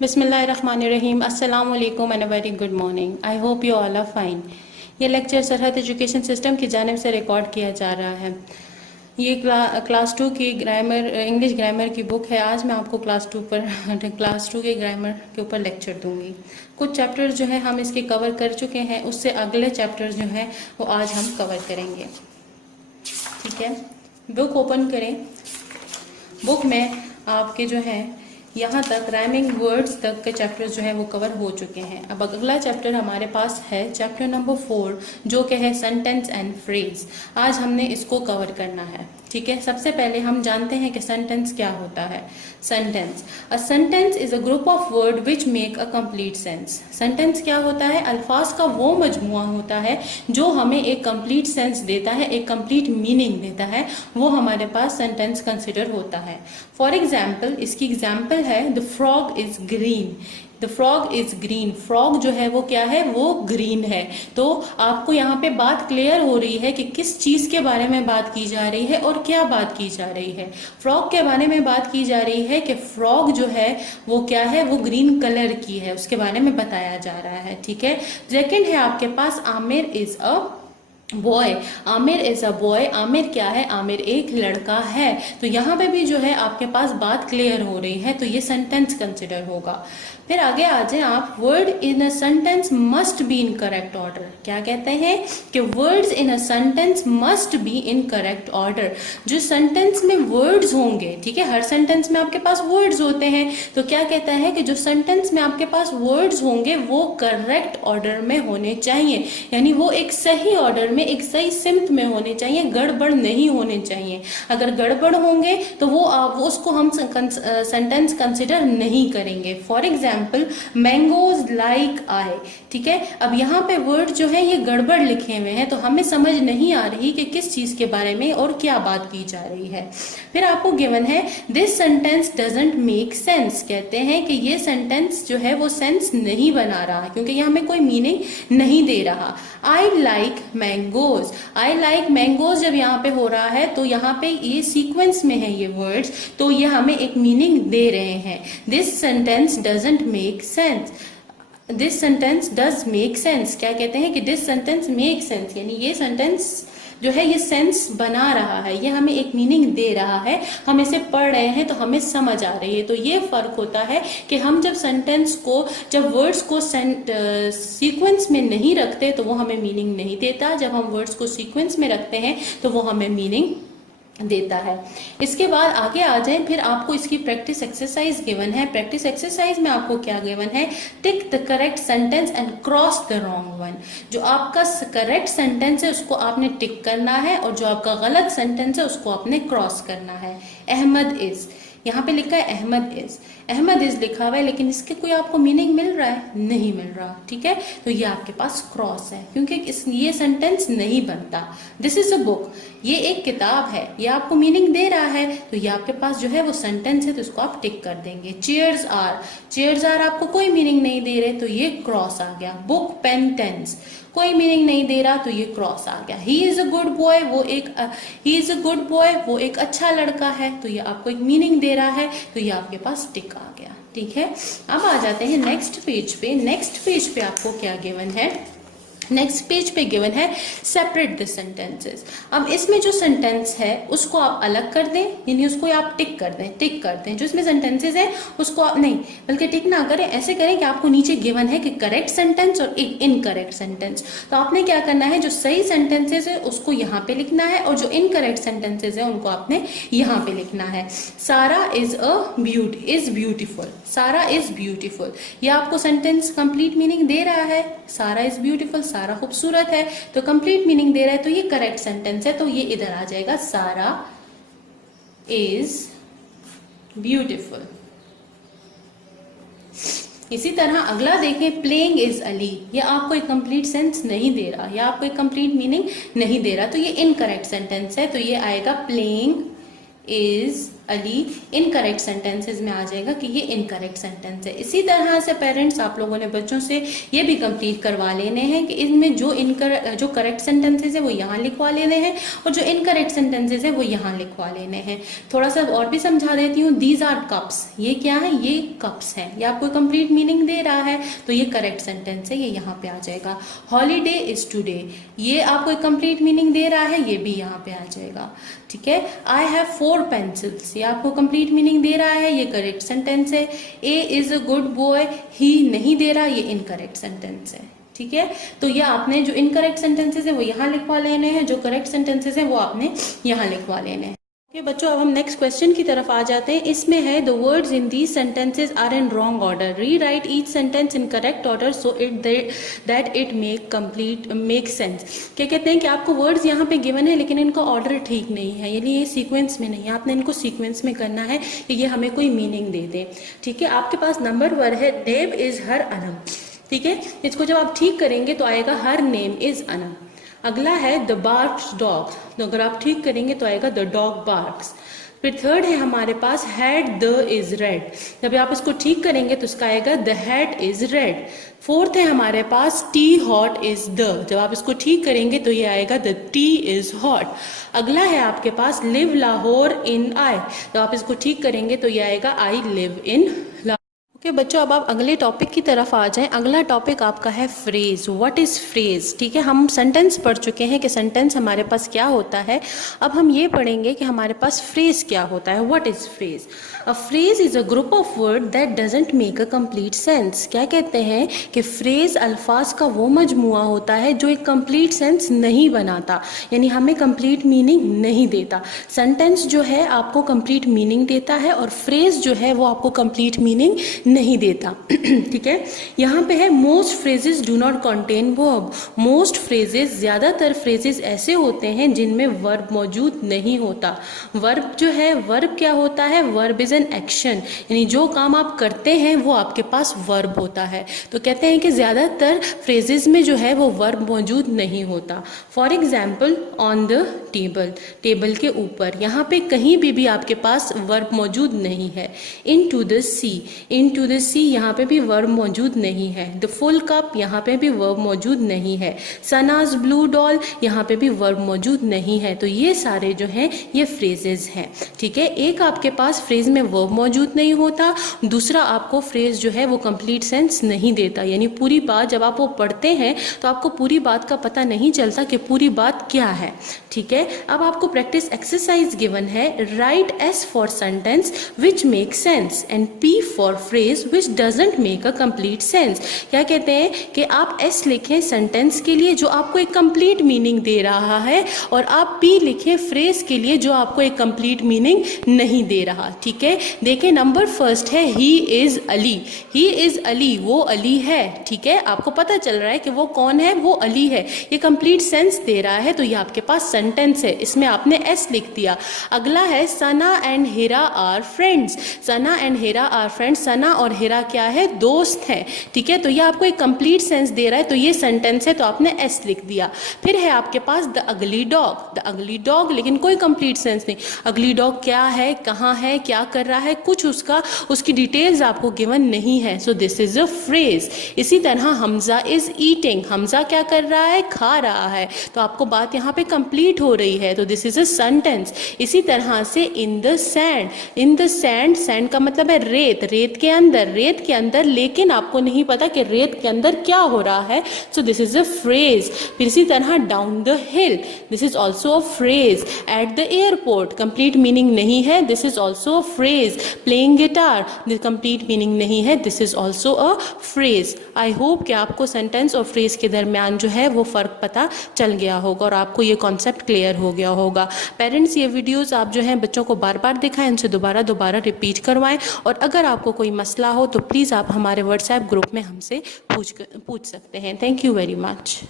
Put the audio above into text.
बिस्मिल्लाहिर्रहमानिर्रहीम, अस्सलाम वालेकुम and a very good morning. I hope you all are fine. ये लेक्चर सरहद एजुकेशन सिस्टम की जानिब से रिकॉर्ड किया जा रहा है। ये क्लास 2 की ग्रामर इंग्लिश ग्रामर की बुक है। आज मैं आपको क्लास 2 के ग्रामर के ऊपर लेक्चर दूंगी। कुछ चैप्टर जो है हम इसके कवर कर चुके हैं, उससे अगले चैप्टर जो है वो आज हम कवर करेंगे। ठीक है, बुक ओपन करें। बुक में आपके जो है यहाँ तक राइमिंग वर्ड्स तक के चैप्टर जो है वो कवर हो चुके हैं। अब अगला चैप्टर हमारे पास है चैप्टर नंबर 4, जो कि है सेंटेंस एंड फ्रेज। आज हमने इसको कवर करना है। ठीक है, सबसे पहले हम जानते हैं कि सेंटेंस क्या होता है। Sentence, a sentence is a group of word which make a complete sense. Sentence क्या होता है? अल्फाज का वो मजमुआ होता है जो हमें एक कंप्लीट सेंस देता है, एक कंप्लीट मीनिंग देता है। वो हमारे पास सेंटेंस कंसिडर होता है। फॉर एग्जाम्पल, इसकी एग्जाम्पल है the frog is green. The frog is green. Frog जो है वो क्या है? वो ग्रीन है। तो आपको यहाँ पे बात क्लियर हो रही है कि किस चीज के बारे में बात की जा रही है और क्या बात की जा रही है। फ्रॉग के बारे में बात की जा रही है कि फ्रॉग जो है वो क्या है? वो ग्रीन कलर की है, उसके बारे में बताया जा रहा है। ठीक है, सेकेंड है आपके पास Aamir is a boy. Aamir is a boy. Aamir क्या है? आमिर एक लड़का है। तो यहाँ पे भी जो है आपके पास बात क्लियर हो रही है, तो ये सेंटेंस कंसिडर होगा। फिर आगे आ जाए आप, word in a sentence must be in correct order. क्या कहते हैं कि words in a sentence must be in correct order. जो सेंटेंस में वर्ड्स होंगे, ठीक है, हर सेंटेंस में आपके पास वर्ड्स होते हैं, तो क्या कहता है कि जो सेंटेंस में आपके पास वर्ड्स होंगे वो करेक्ट ऑर्डर में होने चाहिए, यानी वो एक सही ऑर्डर में, एक सही सिमत में होने चाहिए, गड़बड़ नहीं होने चाहिए। अगर गड़बड़ होंगे तो वो उसको हम सेंटेंस कंसिडर नहीं करेंगे। For example, mangoes like I. ठीक है, अब यहाँ पे वर्ड जो है ये गड़बड़ लिखे हुए हैं, तो हमें समझ नहीं आ रही कि किस चीज के बारे में और क्या बात की जा रही है। फिर आपको गिवन है this sentence doesn't make sense. कहते हैं कि ये सेंटेंस जो है वो सेंस नहीं बना रहा, क्योंकि ये हमें कोई मीनिंग नहीं दे रहा। I like mangoes. I like mangoes जब यहाँ पे हो रहा है तो यहाँ पे ये सीक्वेंस में है ये वर्ड्स, तो ये हमें एक मीनिंग दे रहे हैं। This sentence doesn't make sense. This sentence does make sense. क्या कहते हैं कि दिस सेंटेंस मेक सेंस, यानी ये सेंटेंस जो है ये सेंस बना रहा है, ये हमें एक मीनिंग दे रहा है। हम इसे पढ़ रहे हैं तो हमें समझ आ रही है। तो ये फर्क होता है कि हम जब सेंटेंस को, जब वर्ड्स को सीक्वेंस में नहीं रखते तो वो हमें मीनिंग नहीं देता। जब हम वर्ड्स को सीक्वेंस में रखते हैं तो वो हमें मीनिंग देता है। इसके बाद आगे आ जाए, फिर आपको इसकी प्रैक्टिस एक्सरसाइज गिवन है। प्रैक्टिस एक्सरसाइज में आपको क्या गिवन है? Tick the correct sentence and cross the wrong one. जो आपका करेक्ट सेंटेंस है उसको आपने टिक करना है और जो आपका गलत सेंटेंस है उसको आपने क्रॉस करना है। अहमद इज, यहाँ पे लिखा है अहमद इज, अहमद इज लिखा हुआ है, लेकिन इसके कोई आपको मीनिंग मिल रहा है? नहीं मिल रहा। ठीक है, तो ये आपके पास क्रॉस है, क्योंकि ये सेंटेंस नहीं बनता। दिस इज अ बुक, ये एक किताब है, ये आपको मीनिंग दे रहा है, तो ये आपके पास जो है वो सेंटेंस है, तो इसको आप टिक कर देंगे। चेयर्स आर, चेयर्स आर आपको कोई मीनिंग नहीं दे रहे, तो ये क्रॉस आ गया। बुक पेन टेंस, कोई मीनिंग नहीं दे रहा, तो ये क्रॉस आ गया। He is a good boy, he is a good boy, वो एक अच्छा लड़का है, तो ये आपको एक मीनिंग दे रहा है, तो ये आपके पास टिक आ गया। ठीक है, अब आ जाते हैं नेक्स्ट पेज पे। नेक्स्ट पेज पे आपको क्या गिवन है? नेक्स्ट पेज पे गिवन है सेपरेट द सेंटेंसेस। अब इसमें जो सेंटेंस है उसको आप अलग कर दें, यानी उसको आप टिक कर दें, टिक कर दें। जो इसमें सेंटेंसेस है उसको आप नहीं, बल्कि टिक ना करें, ऐसे करें कि आपको नीचे गिवन है कि करेक्ट सेंटेंस और इनकरेक्ट सेंटेंस। तो आपने क्या करना है, जो सही सेंटेंसेस है उसको यहाँ पे लिखना है और जो इनकरेक्ट सेंटेंसेस है उनको आपने यहाँ पे लिखना है। सारा इज ब्यूटीफुल, सारा इज ब्यूटीफुल, ये आपको सेंटेंस कंप्लीट मीनिंग दे रहा है। सारा इज ब्यूटीफुल, सारा खूबसूरत है, तो कंप्लीट मीनिंग दे रहा है, तो ये करेक्ट सेंटेंस है, तो ये इधर आ जाएगा। सारा इज ब्यूटीफुल। इसी तरह अगला देखें, प्लेइंग इज अली, ये आपको एक कंप्लीट सेंस नहीं दे रहा, या आपको एक कंप्लीट मीनिंग नहीं दे रहा, तो ये इनकरेक्ट सेंटेंस है, तो ये आएगा playing is Ali incorrect sentences में आ जाएगा कि ये इनकरेक्ट सेंटेंस है। इसी तरह से पेरेंट्स आप लोगों ने बच्चों से ये भी कंप्लीट करवा लेने हैं कि इनमें जो करेक्ट सेंटेंसेस है वो यहाँ लिखवा लेने हैं और जो इनकरेक्ट सेंटेंसेस है वो यहाँ लिखवा लेने हैं। थोड़ा सा और भी समझा देती हूँ। दीज आर कप्स, ये क्या है, ये कप्स हैं। ये आपको कंप्लीट मीनिंग दे रहा है तो ये करेक्ट सेंटेंस है, ये यहाँ पे आ जाएगा। हॉलीडे इज टूडे, ये आपको कंप्लीट मीनिंग दे रहा है, ये भी यहाँ पे आ जाएगा। ठीक है। आई हैव 4 पेंसिल्स, ये आपको कंप्लीट मीनिंग दे रहा है, ये करेक्ट सेंटेंस है। ए इज अ गुड बॉय, ही नहीं दे रहा, ये इनकरेक्ट सेंटेंस है। ठीक है। तो ये आपने जो इनकरेक्ट सेंटेंसेस है वो यहाँ लिखवा लेने हैं, जो करेक्ट सेंटेंसेस है वो आपने यहाँ लिखवा लेने हैं। ओके बच्चों, अब हम नेक्स्ट क्वेश्चन की तरफ आ जाते हैं। इसमें है the words in these sentences are in wrong order, rewrite each sentence in correct order so that it make sense. क्या कहते हैं कि आपको वर्ड्स यहाँ पे गिवन है लेकिन इनका ऑर्डर ठीक नहीं है, यानी ये सीक्वेंस में नहीं है। आपने इनको सीक्वेंस में करना है कि ये हमें कोई मीनिंग दे दे। ठीक है। आपके पास नंबर 1 है देव इज हर अनम। ठीक है। इसको जब आप ठीक करेंगे तो आएगा हर नेम इज अनम। अगला है द बार्क्स डॉग, तो अगर आप ठीक करेंगे तो आएगा द डॉग बार्क्स। फिर थर्ड है हमारे पास हैड द इज रेड, जब आप इसको ठीक करेंगे तो इसका आएगा the had is red. Fourth है हमारे पास टी हॉट इज द, जब आप इसको ठीक करेंगे तो ये आएगा द टी इज हॉट। अगला है आपके पास लिव लाहौर इन आई, जब आप इसको ठीक करेंगे तो ये आएगा I live in Lahore. Okay बच्चों, अब आप अगले टॉपिक की तरफ आ जाएं। अगला टॉपिक आपका है फ्रेज। What is phrase. ठीक है। हम सेंटेंस पढ़ चुके हैं कि सेंटेंस हमारे पास क्या होता है। अब हम ये पढ़ेंगे कि हमारे पास फ्रेज क्या होता है। What is phrase. A phrase is a group of word that doesn't make a complete sense. क्या कहते हैं कि फ्रेज अल्फाज का वो मजमुआ होता है जो एक कंप्लीट सेंस नहीं बनाता, यानी हमें कंप्लीट मीनिंग नहीं देता। सेंटेंस जो है आपको कंप्लीट मीनिंग देता है और फ्रेज जो है वो आपको कंप्लीट मीनिंग नहीं देता। ठीक है। यहाँ पे है most phrases do not contain verb. Most phrases, ज़्यादातर फ्रेजेस ऐसे होते हैं जिनमें वर्ब मौजूद नहीं होता। वर्ब जो है, वर्ब क्या होता है, वर्ब इज एन एक्शन, यानी जो काम आप करते हैं वो आपके पास वर्ब होता है। तो कहते हैं कि ज़्यादातर फ्रेजेस में जो है वो वर्ब मौजूद नहीं होता। For example on the table, table के ऊपर, यहाँ पे कहीं भी आपके पास वर्ब मौजूद नहीं है। Into the sea, into the sea, यहाँ पे भी वर्ब मौजूद नहीं है। द फुल कप, यहाँ पे भी वर्ब मौजूद नहीं है। सनाज ब्लू डॉल, यहाँ पे भी वर्ब मौजूद नहीं है। तो ये सारे जो हैं ये फ्रेजेस हैं। ठीक है। एक आपके पास फ्रेज में वर्ब मौजूद नहीं होता, दूसरा आपको फ्रेज जो है वो कंप्लीट सेंस नहीं देता, यानी पूरी बात जब आप वो पढ़ते हैं तो आपको पूरी बात का पता नहीं चलता कि पूरी बात क्या है। ठीक है। अब आपको प्रैक्टिस एक्सरसाइज गिवन है। Right S for sentence which make sense and P for phrase which doesn't make a complete sense. क्या कहते हैं कि आप एस लिखें सेंटेंस के लिए जो आपको एक कंप्लीट मीनिंग दे रहा है और आप पी लिखें फ्रेज के लिए जो आपको एक कंप्लीट मीनिंग नहीं दे रहा। ठीक है। देखें नंबर फर्स्ट है he is Ali. He is Ali, वो अली है। ठीक है। आपको पता चल रहा है कि वो कौन है, वो अली है। ये कंप्लीट सेंस दे रहा है तो ये आपके पास सेंटेंस है, इसमें आपने एस लिख दिया। अगला है Sana and Hira are friends. Sana and Hira are friends, Sana और हिरा क्या है, दोस्त हैं। ठीक है। तो ये आपको एक कंप्लीट सेंस दे रहा है तो ये सेंटेंस है तो आपने एस लिख दिया। फिर है आपके पास the ugly dog, the ugly dog, लेकिन कोई कंप्लीट सेंस नहीं। अगली डॉग क्या है, कहाँ है, क्या कर रहा है, कुछ उसकी डिटेल्स आपको गिवन नहीं है। So this is a phrase. इसी तरह हमजा इज ईटिंग, हमजा क्या कर रहा है, खा रहा है, तो आपको बात यहाँ पे कंप्लीट हो रही है तो दिस इज अ सेंटेंस। इसी तरह से in the sand, in the sand, sand का मतलब है रेत, रेत के अंदर, रेत के अंदर, लेकिन आपको नहीं पता कि रेत के अंदर क्या हो रहा है, so this is a phrase. फिर इसी तरह down the hill, this is also a phrase. At the airport, complete meaning नहीं है, this is also a phrase. Playing guitar, this complete meaning नहीं है, this is also a phrase. I hope कि आपको sentence और phrase के दरमियान जो है वो फ़र्क पता चल गया होगा और आपको ये कॉन्सेप्ट क्लियर हो गया होगा। पेरेंट्स, ये वीडियोस आप जो हैं बच्चों को बार बार दिखाएं, उनसे दोबारा रिपीट करवाएं और अगर आपको कोई मसला हो तो प्लीज़ आप हमारे व्हाट्सएप ग्रुप में हमसे पूछ सकते हैं। Thank you very much.